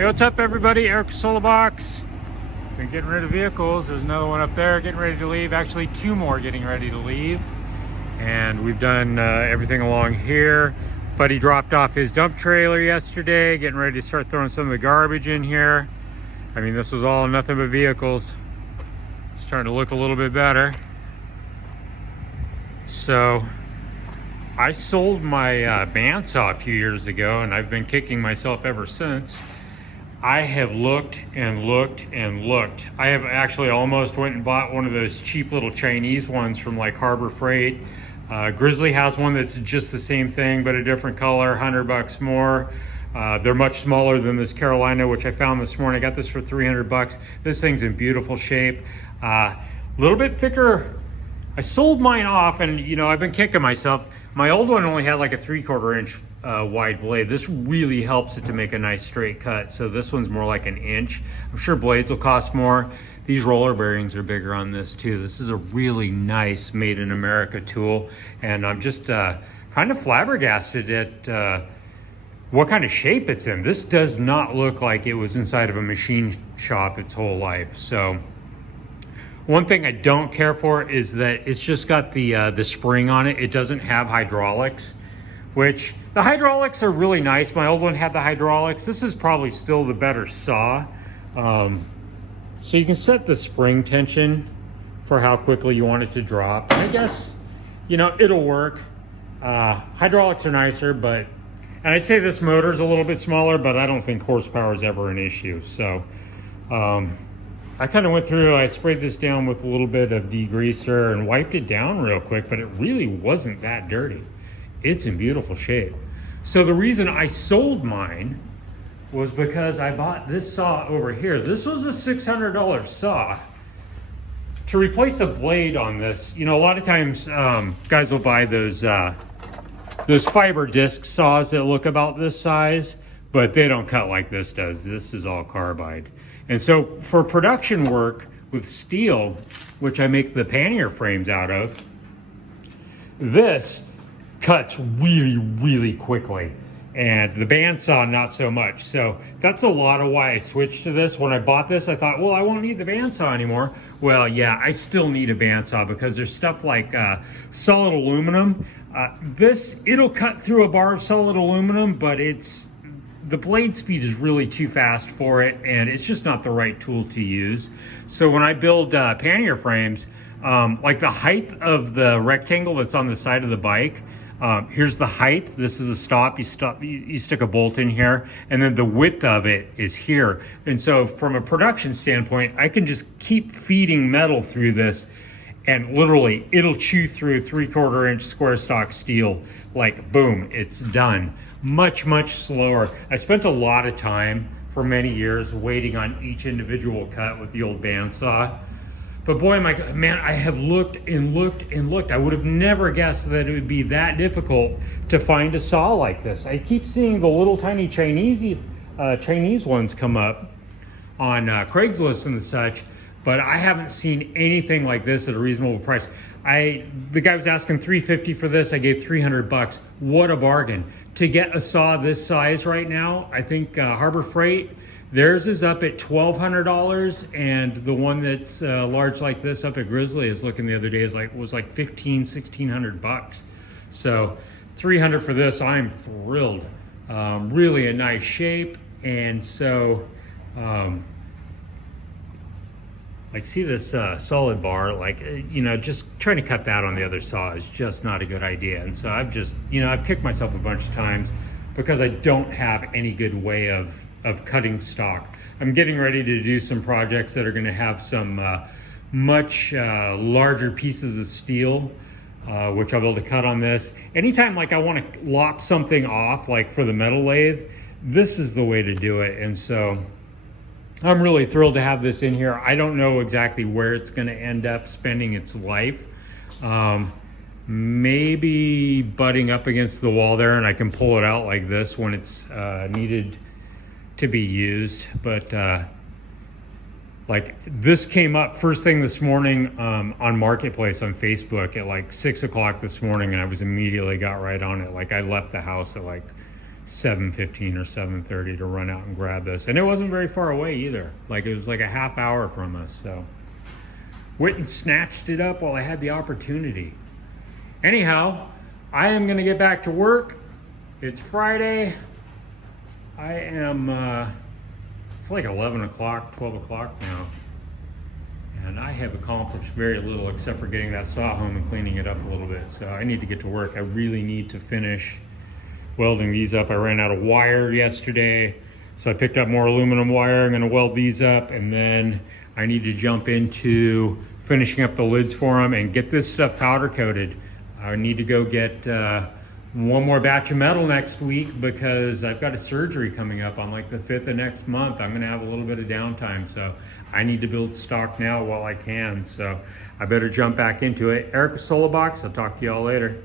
Hey, what's up everybody? Eric Solar Box. Been getting rid of vehicles. There's another one up there getting ready to leave. Actually, two more getting ready to leave. And we've done everything along here. Buddy dropped off his dump trailer yesterday, getting ready to start throwing some of the garbage in here. I mean, this was all nothing but vehicles. It's starting to look a little bit better. So I sold my bandsaw a few years ago, and I've been kicking myself ever since. I have looked and looked and looked. I have actually almost went and bought one of those cheap little Chinese ones from like Harbor Freight. Grizzly has one that's just the same thing, but a different color, $100 more. They're much smaller than this Carolina, which I found this morning. I got this for $300. This thing's in beautiful shape. A little bit thicker. I sold mine off, and you know, I've been kicking myself. My old one only had like a 3/4 inch wide blade. This really helps it to make a nice straight cut. So this one's more like an inch. I'm sure blades will cost more. These roller bearings are bigger on this too. This is a really nice made in America tool. And I'm just kind of flabbergasted at what kind of shape it's in. This does not look like it was inside of a machine shop its whole life. So one thing I don't care for is that it's just got the spring on it. It doesn't have hydraulics, which the hydraulics are really nice. My old one had the hydraulics. This is probably still the better saw. So you can set the spring tension for how quickly you want it to drop. I guess, you know, it'll work. Hydraulics are nicer, but, and I'd say this motor's a little bit smaller, but I don't think horsepower is ever an issue. So I kind of went through, I sprayed this down with a little bit of degreaser and wiped it down real quick, but it really wasn't that dirty. It's in beautiful shape. So the reason I sold mine was because I bought this saw over here. This was a $600 saw. To replace a blade on this, you know, a lot of times guys will buy those fiber disc saws that look about this size, but they don't cut like this does. This is all carbide. And so for production work with steel, which I make the pannier frames out of, this cuts really, really quickly. And the bandsaw, not so much. So that's a lot of why I switched to this. When I bought this, I thought, well, I won't need the bandsaw anymore. Well, yeah, I still need a bandsaw because there's stuff like solid aluminum. It'll cut through a bar of solid aluminum, but the blade speed is really too fast for it, and it's just not the right tool to use. So when I build pannier frames, like the height of the rectangle that's on the side of the bike, here's the height. This is a stop. You stick a bolt in here, and then the width of it is here. And so from a production standpoint, I can just keep feeding metal through this, and literally it'll chew through 3/4 inch square stock steel. Like boom, it's done. Much, much slower. I spent a lot of time for many years waiting on each individual cut with the old bandsaw. But boy, man, I have looked and looked and looked. I would have never guessed that it would be that difficult to find a saw like this. I keep seeing the little tiny Chinese ones come up on Craigslist and such, but I haven't seen anything like this at a reasonable price. The guy was asking $350 for this. I gave $300. What a bargain. To get a saw this size right now, I think Harbor Freight, theirs is up at $1,200, and the one that's large like this up at Grizzly is looking the other day was like $1,600. So $300 for this, I'm thrilled. Really a nice shape, and so like see this solid bar, like you know, just trying to cut that on the other saw is just not a good idea. And so I've just, you know, I've kicked myself a bunch of times because I don't have any good way of cutting stock. I'm getting ready to do some projects that are going to have some much larger pieces of steel, which I'll be able to cut on this. Anytime like I want to lock something off, like for the metal lathe, this is the way to do it. And so I'm really thrilled to have this in here. I don't know exactly where it's going to end up spending its life. Maybe butting up against the wall there, and I can pull it out like this when it's needed to be used. But like this came up first thing this morning on Marketplace on Facebook at like 6 o'clock this morning, and I was immediately got right on it. Like I left the house at like 7:15 or 7:30 to run out and grab this. And it wasn't very far away either. Like it was like a half hour from us. So went and snatched it up while I had the opportunity. Anyhow, I am gonna get back to work. It's Friday. I am, it's like 11 o'clock, 12 o'clock now. And I have accomplished very little except for getting that saw home and cleaning it up a little bit. So I need to get to work. I really need to finish welding these up. I ran out of wire yesterday, so I picked up more aluminum wire. I'm gonna weld these up, and then I need to jump into finishing up the lids for them and get this stuff powder coated. I need to go get one more batch of metal next week because I've got a surgery coming up on like the 5th of next month. I'm gonna have a little bit of downtime, so I need to build stock now while I can. So I better jump back into it. Eric Solobox, I'll talk to y'all later.